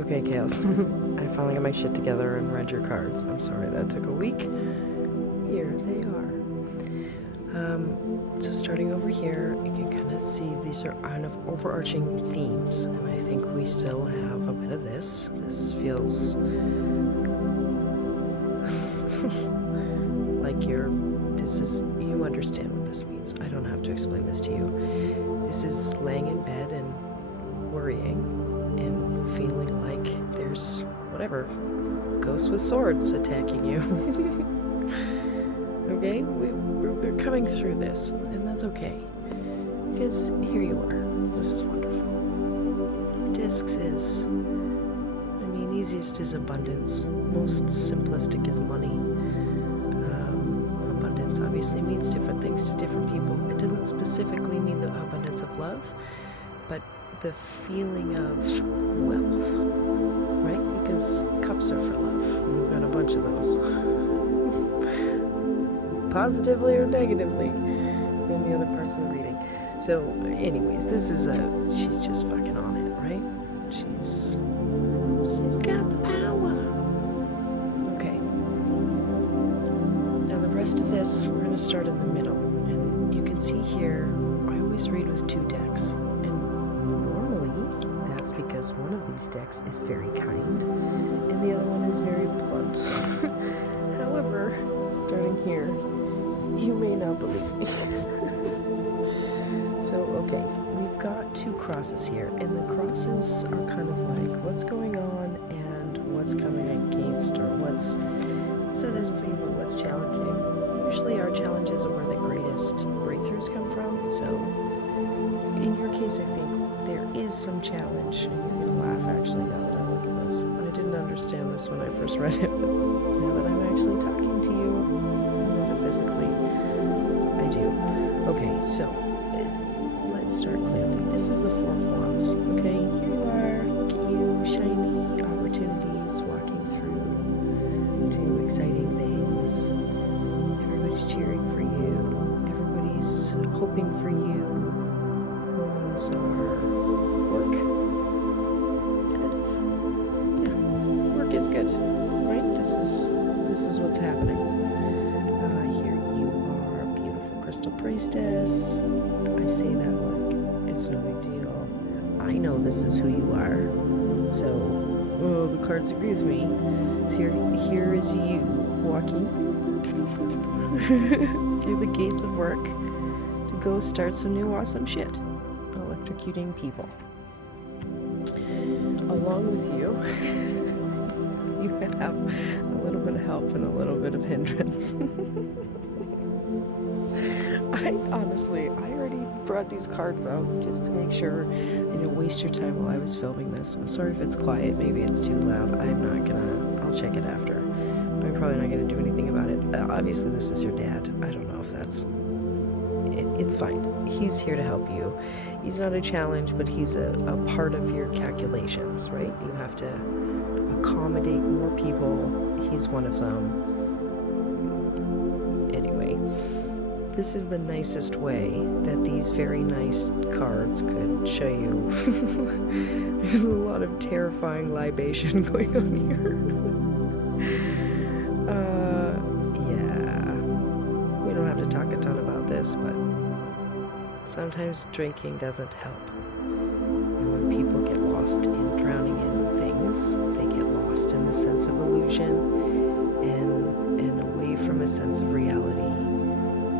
Okay, Chaos. I finally got my shit together and read your cards. I'm sorry that took a week. Here they are. So starting over here, you can kind of see these are kind of overarching themes, and I think we still have a bit of this. This feels like you understand what this means. I don't have to explain this to you. This is laying in bed and worrying and feeling like there's whatever ghosts with swords attacking you. Okay, we're coming through this, and that's okay, because here you are. This is wonderful. Discs is, easiest is abundance, most simplistic is money. Abundance obviously means different things to different people. It doesn't specifically mean the abundance of love, but the feeling of wealth, right? Because cups are for love. We've got a bunch of those. Positively or negatively, from the other person reading. So, anyways, she's just fucking on it, right? She's got the power. Okay. Now the rest of this, we're gonna start in the middle, and you can see here, I always read with 2 decks, and normally that's because one of these decks is very kind, and the other one is very blunt. However, starting here, you may not believe me. So, okay, we've got 2 crosses here, and the crosses are kind of like what's going on and what's coming against, or what's not anything, but what's challenging. Usually our challenges are where the greatest breakthroughs come from, so in your case, I think there is some challenge, and you're going to laugh actually now that I look at this. I didn't understand this when I first read it, but now that I'm actually talking to you metaphysically, I do. Okay, so let's start clearly. This is the 4 of Wands, okay? Here you are, look at you, shiny opportunities, walking through to exciting things. Everybody's cheering for you, everybody's hoping for you. Wands are work. Kind of. Yeah, work is good, right? This is what's happening. Here you are, beautiful crystal priestess. I say that like it's no big deal. I know this is who you are. So, the cards agree with me. So here is you walking through the gates of work to go start some new awesome shit. Electrocuting people. Along with you, you have a little bit of help and a little bit of hindrance. I already brought these cards out just to make sure I didn't waste your time while I was filming this. I'm sorry if it's quiet, maybe it's too loud. I'll check it after. I'm probably not gonna do anything about it. Obviously this is your dad. I don't know if that's... It's fine. He's here to help you. He's not a challenge, but he's a part of your calculations, right? You have to accommodate more people. He's one of them. Anyway, this is the nicest way that these very nice cards could show you. There's a lot of terrifying libation going on here. Yeah. We don't have to talk a ton about this, but sometimes drinking doesn't help. And when people get lost in drowning in things, they get lost in the sense of illusion and away from a sense of reality.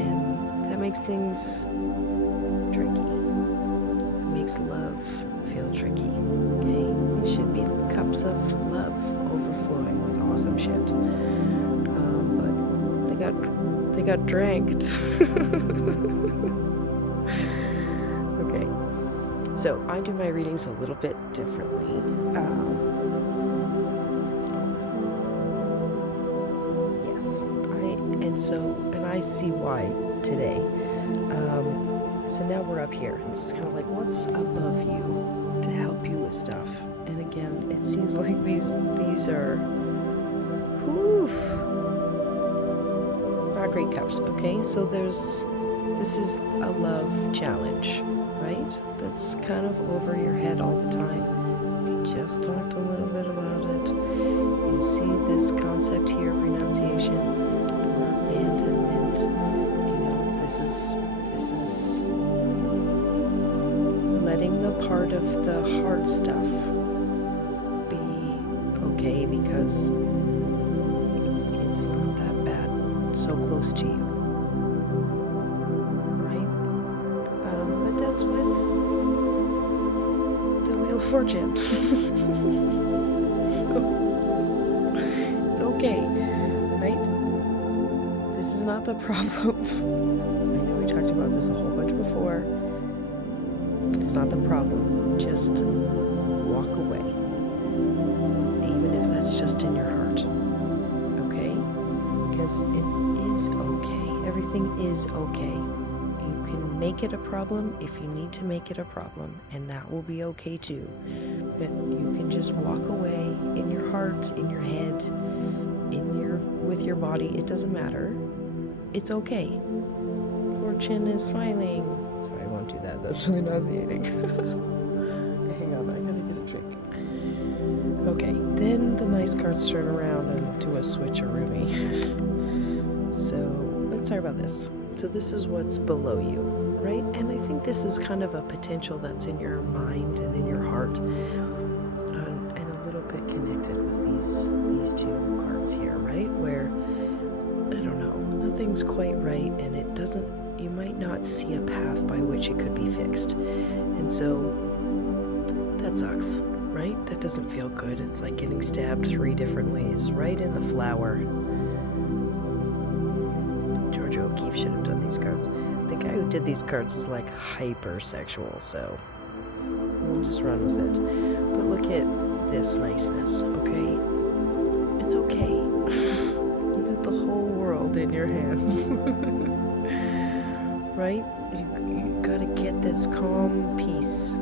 And that makes things tricky. It makes love feel tricky. Okay? It should be cups of love overflowing with awesome shit. But they got dranked. Okay, so I do my readings a little bit differently. Yes, and I see why today. So now we're up here. This is kind of like what's above you to help you with stuff. And again, it seems like these are, not great cups. Okay, so this is a love challenge, right? That's kind of over your head all the time. just talked a little bit about it. You see this concept here of renunciation or abandonment. This is letting the part of the heart stuff be okay because it's not that bad, so close to you, right? But that's with the Wheel of Fortune. So it's okay, right? This is not the problem. I know we talked about this a whole bunch before. It's not the problem. Just walk away. Even if that's just in your heart. Okay? Because it is okay. Everything is okay. You can make it a problem if you need to make it a problem, and that will be okay too. But you can just walk away in your heart, in your head, with your body. It doesn't matter. It's okay. Fortune is smiling. Sorry, I won't do that. That's really nauseating. Hang on, I gotta get a trick. Okay, then the nice cards turn around and do a switcheroo. So let's talk about this. So this is what's below you, right? And I think this is kind of a potential that's in your mind and in your heart, and a little bit connected with these two cards here, right? Where, I don't know, nothing's quite right, and you might not see a path by which it could be fixed. And so that sucks, right? That doesn't feel good. It's like getting stabbed 3 different ways, right in the flower. George O'Keefe should have done these cards. The guy who did these cards is like hypersexual, so we'll just run with it. But look at this niceness, okay? It's okay. You got the whole world in your hands. Right? You gotta get this calm peace.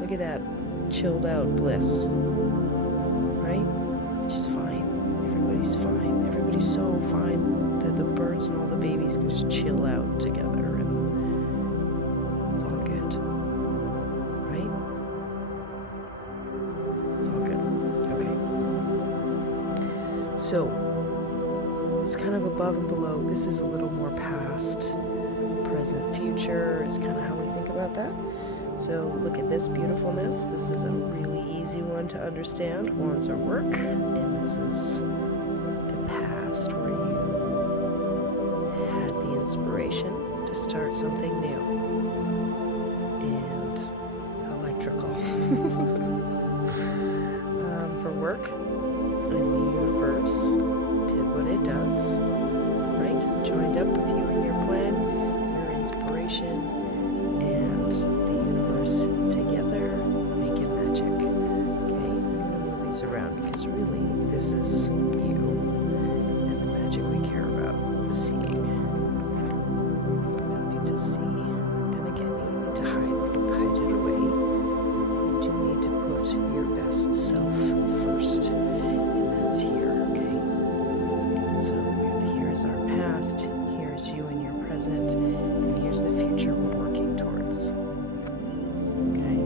Look at that chilled out bliss. Right? Just fine. Everybody's fine. Everybody's so fine that the birds and all the babies can just chill out together, and it's all good. Right? It's all good. Okay. So, it's kind of above and below. This is a little more past, present, future is kind of how we think about that. So look at this beautifulness. This is a really easy one to understand. Wands are work, and this is the past where you had the inspiration to start something new and electrical. For work, and the universe did what it does, right? Joined up with you in your plan, inspiration, and the universe together making magic. Okay, I'm gonna move these around because really this is you and the magic we care about seeing. You don't need to see, and again, you don't need to hide it away. You do need to put your best self first, and that's here. Okay, so here's our past. Here's you and your present, and here's the future we're working towards. Okay?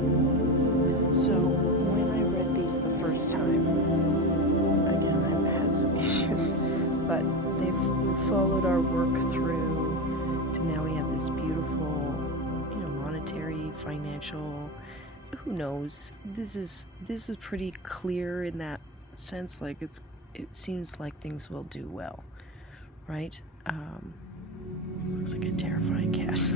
So, when I read these the first time, again, I've had some issues, but we've followed our work through to now we have this beautiful, monetary, financial, who knows? This is pretty clear in that sense, like it seems like things will do well, right? This looks like a terrifying cat.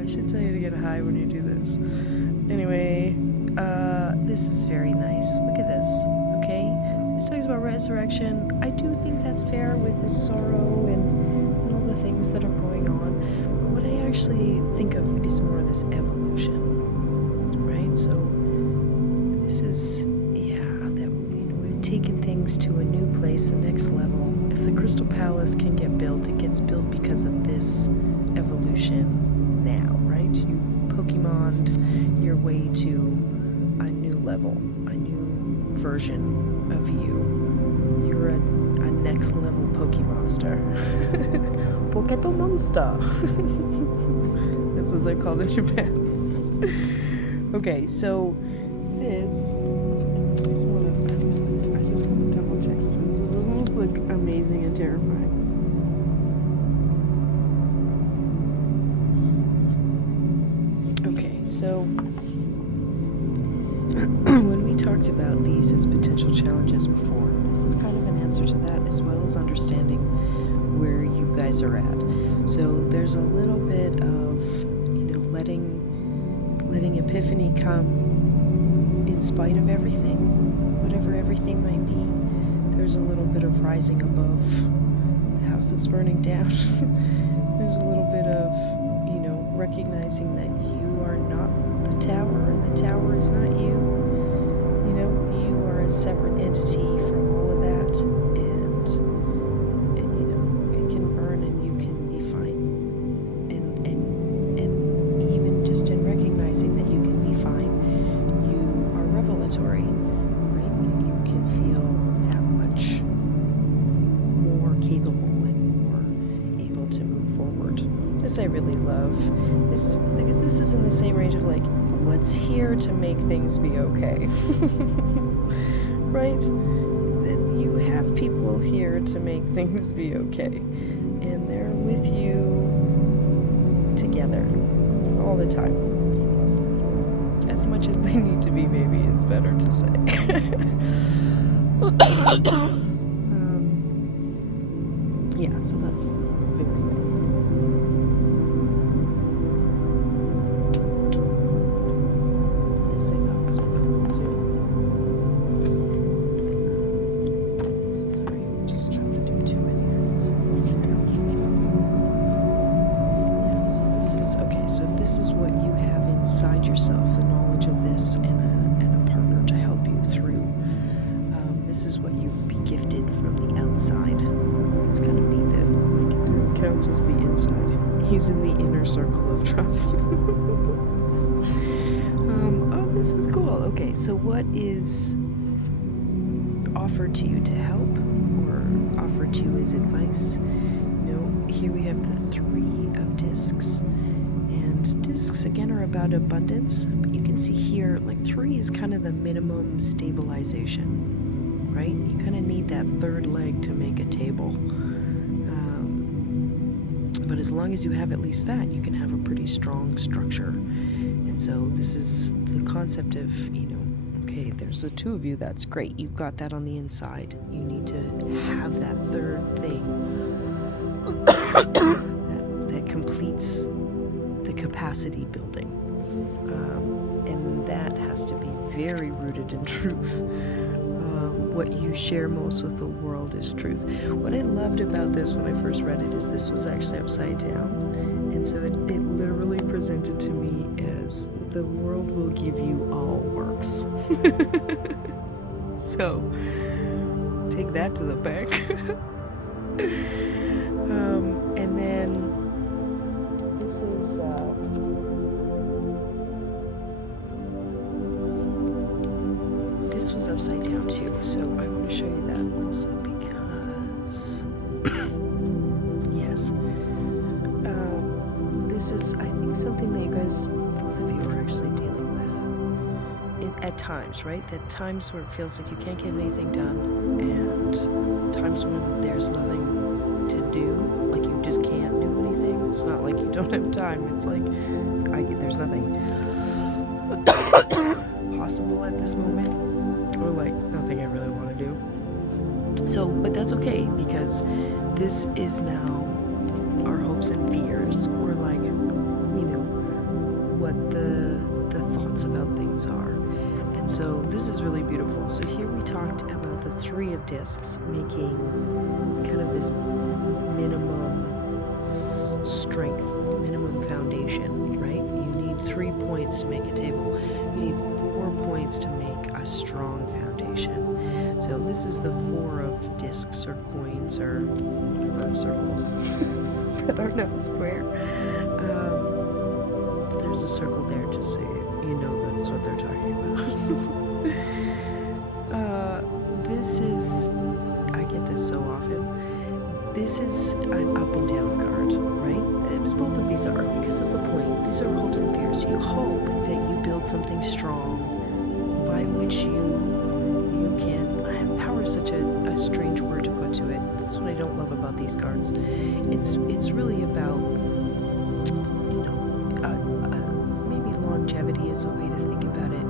I should tell you to get high when you do this. Anyway, this is very nice. Look at this, okay? This talks about resurrection. I do think that's fair with the sorrow and all the things that are going on. But what I actually think of is more this evolution, right? So this is, taken things to a new place, the next level. If the Crystal Palace can get built, it gets built because of this evolution now, right? You've Pokemon'd your way to a new level, a new version of you. You're a next level Pokemonster. Pokemonster. That's what they're called in Japan. Okay, so this is one of them. I just want to double check something. Doesn't this look amazing and terrifying? Okay, so when we talked about these as potential challenges before, this is kind of an answer to that, as well as understanding where you guys are at. So there's a little bit of, letting epiphany come in spite of everything, whatever everything might be. There's a little bit of rising above the house that's burning down. There's a little bit of, recognizing that you are not the tower and the tower is not you. You are a separate entity from all of that, and it can burn and you can be fine. And even just in recognizing that you can be fine, you are revelatory, right? You can feel that much more capable and more able to move forward. This I really love. This, because this is in the same range of like, what's here to make things be okay. Right? You have people here to make things be okay. And they're with you together all the time. As much as they need to be, maybe, is better to say. Yeah, so that's very nice. This I thought was really cool too. Sorry, I'm just trying to do too many things at once here. Yeah, so this is, okay, so if this is what you have inside yourself, the knowledge of this and a partner to help you through, this is what you'd be gifted from the outside. It's kind of neat that it counts as the inside. He's in the inner circle of trust. Oh, this is cool. Okay, so what is offered to you to help or offered to you as advice? Here we have the 3 of discs. And discs, again, are about abundance. But you can see here, like 3 is kind of the minimum stabilization, right? You kind of need that third leg to make a table. But as long as you have at least that, you can have a pretty strong structure. And so this is the concept of, okay, there's the 2 of you, that's great. You've got that on the inside. You need to have that third thing that completes the capacity building. And that has to be very rooted in truth. What you share most with the world is truth. What I loved about this when I first read it is this was actually upside down. And so it literally presented to me as the world will give you all works. So take that to the bank. And then this is this was upside down too, so I want to show you that also because yes, this is, I think, something that you guys, both of you, are actually dealing with at times, right? At times where it feels like you can't get anything done, and times when there's nothing to do, like you just can't do anything. It's not like you don't have time, it's like there's nothing possible at this moment, or like nothing I really want to do. So, but that's okay, because this is now our hopes and fears, or like, what the thoughts about things are. And so this is really beautiful. So here we talked about the 3 of discs making kind of this minimum strength, minimum foundation, right? You need 3 points to make a table. You need 4 points to make a strong foundation. So this is the 4 of discs or coins or whatever, circles that are now square. There's a circle there, just so you know that's what they're talking about. This is, I get this so often, this is an up and down card, right? It was both of these are, because that's the point. These are hopes and fears. You hope that you build something strong by which you can. Power is such a strange word to put to it. That's what I don't love about these cards. It's really about, maybe longevity is a way to think about it.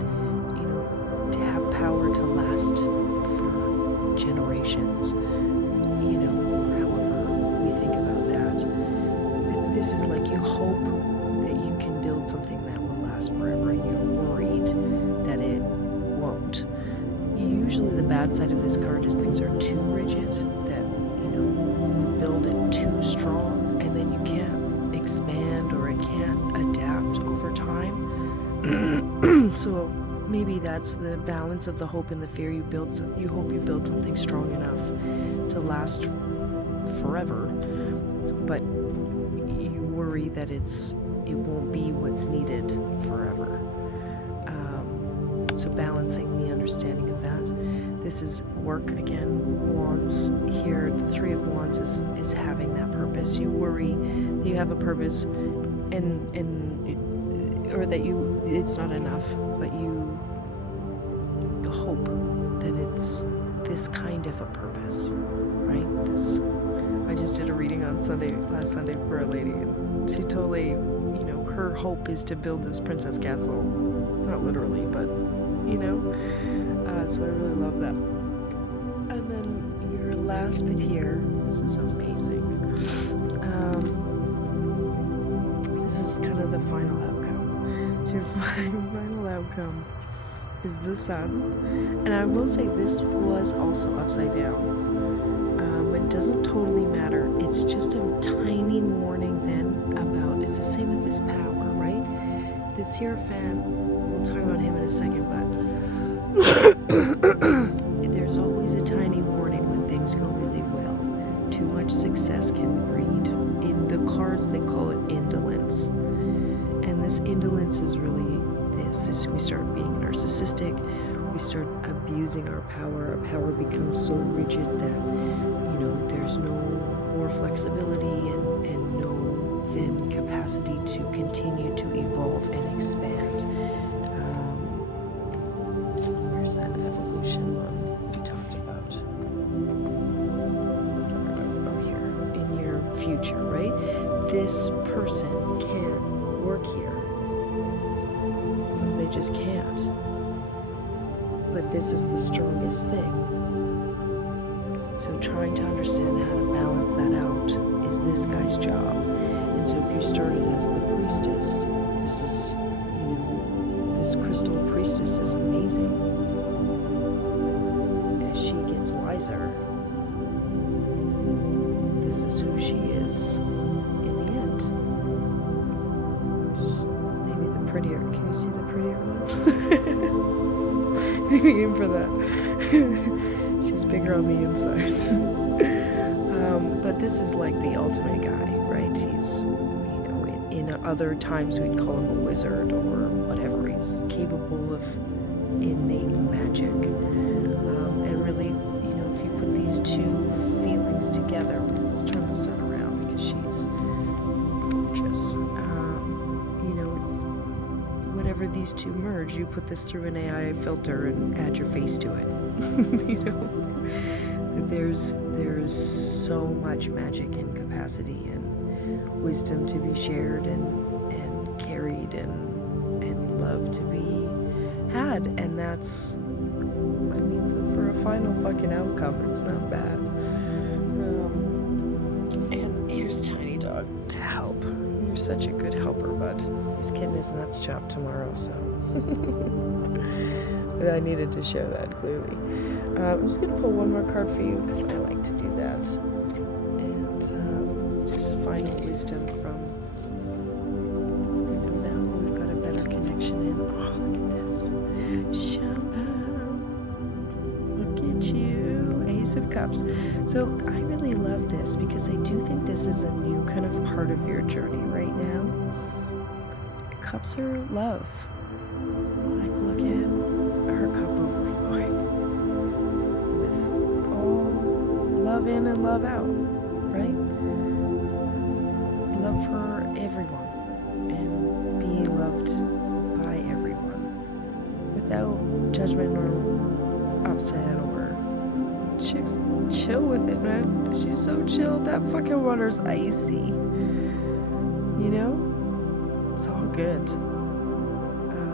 To have power to last for generations. However we think about that. This is like you hope that you can build something that will last forever, and you're worried that it won't. Usually the bad side of this card is things are too rigid, that you build it too strong, and then you can't expand or it can't adapt over time. So maybe that's the balance of the hope and the fear. You hope you build something strong enough to last forever, but you worry that it won't be what's needed forever. So balancing the understanding of that. This is work again. Wands here. The Three of Wands is having that purpose. You worry that you have a purpose, or that it's not enough, but you hope that it's this kind of a purpose, right? I just did a reading on last Sunday for a lady, and she totally, her hope is to build this princess castle. Not literally, but, so I really love that. And then your last bit here, this is amazing. This is kind of the final outcome. So your final outcome is the Sun. And I will say this was also upside down. It doesn't totally matter. It's just a tiny warning then about, it's the same with this power, right? This Hierophant, we'll talk about him in a second, but there's always a tiny warning when things go really well. Too much success can breed, in the cards they call it indolence. And this indolence is really this, we start being narcissistic, we start abusing our power becomes so rigid that, there's no more flexibility and no then capacity to continue to evolve and expand. Where's that evolution one we talked about? Oh, here, in your future, right? This person can work here. They just can't. But this is the strongest thing. So trying to understand how to balance that out is this guy's job. And so if you started as the priestess, this is, this crystal priestess is amazing. But as she gets wiser, this is who she is in the end. Just maybe the prettier, can you see the prettier one? Maybe aim for that. She's bigger on the inside. But this is like the ultimate guy, right? He's, in other times we'd call him a wizard or whatever. He's capable of innate magic. And really, if you put these two feelings together, let's turn the sun around because she's gorgeous. It's whatever these two merge, you put this through an AI filter and add your face to it. There's so much magic and capacity and wisdom to be shared and carried and love to be had, and that's, for a final fucking outcome, it's not bad. And here's Tiny Dog to help. You're such a good helper, bud. He's getting his nuts chopped tomorrow, so I needed to show that clearly. I'm just going to pull one more card for you because I like to do that. And just final wisdom from, now we've got a better connection in. Oh, look at this. Look at you. Ace of Cups. So I really love this because I do think this is a new kind of part of your journey right now. Cups are love. Like, look at her cup overflowing with all love in and love out, right? love for everyone and being loved by everyone without judgment or upset or chicks chill with it, man. She's so chill. That fucking water's icy. You know? It's all good.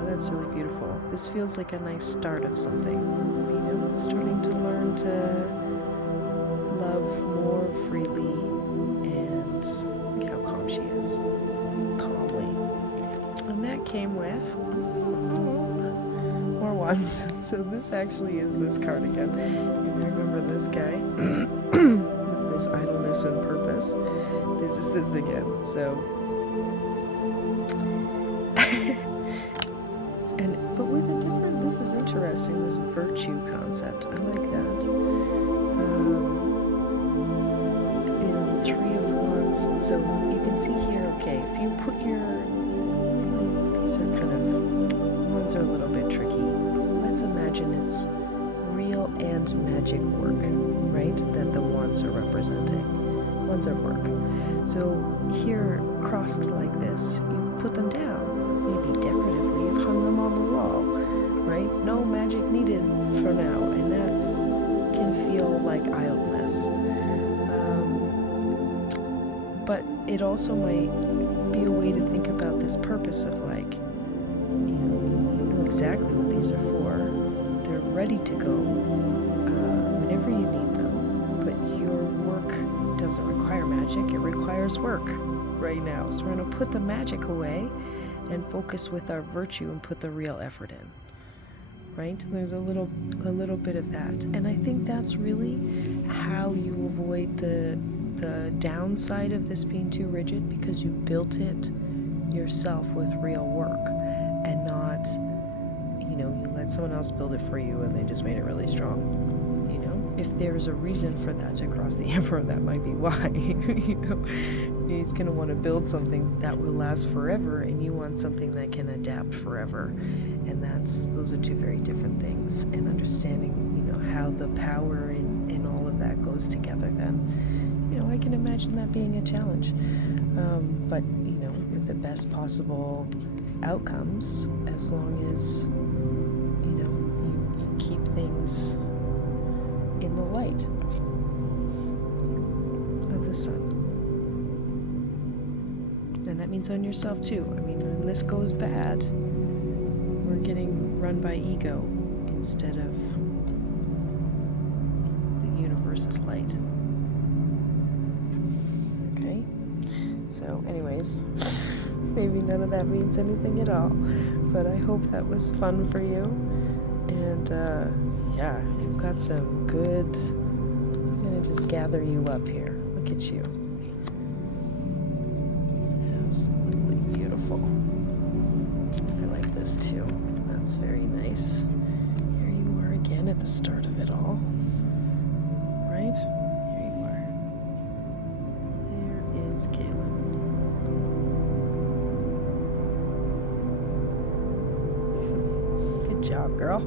That's really beautiful. This feels like a nice start of something. You know, starting to learn to love more freely, and look how calm she is. Calmly. And that came with more ones. So this actually is this card again. You remember this guy? With this idleness and purpose. This is this again. So but with a different, this is interesting, this virtue concept. I like that. You know, the Three of Wands. So you can see here, okay, if you put your, these are kind of, wands are a little bit tricky. Let's imagine it's real and magic work, right? That the wands are representing. Wands are work. So here, crossed like this, you've put them down. Maybe decoratively, you've hung them on the wall, right? No magic needed for now, and that's can feel like idleness. But it also might be a way to think about this purpose of like, you know exactly what these are for. They're ready to go whenever you need them, but your work doesn't require magic, it requires work right now. So we're going to put the magic away and focus with our virtue and put the real effort in, right? There's a little bit of that, and I think that's really how you avoid the downside of this being too rigid, because you built it yourself with real work and not, you let someone else build it for you and they just made it really strong. If there's a reason for that to cross the emperor, that might be why. He's going to want to build something that will last forever, and you want something that can adapt forever. And those are two very different things. And understanding, how the power in all of that goes together, then, I can imagine that being a challenge. But, with the best possible outcomes, as long as, you keep things in the light of the sun. And that means on yourself too. When this goes bad, we're getting run by ego instead of the universe's light. Okay? So anyways, maybe none of that means anything at all, but I hope that was fun for you. And yeah, you've got some good, I'm going to just gather you up here. Look at you. Absolutely beautiful. I like this too. That's very nice. Here you are again at the start of it all. Right? Here you are. Here is Kalyn. Good job, girl.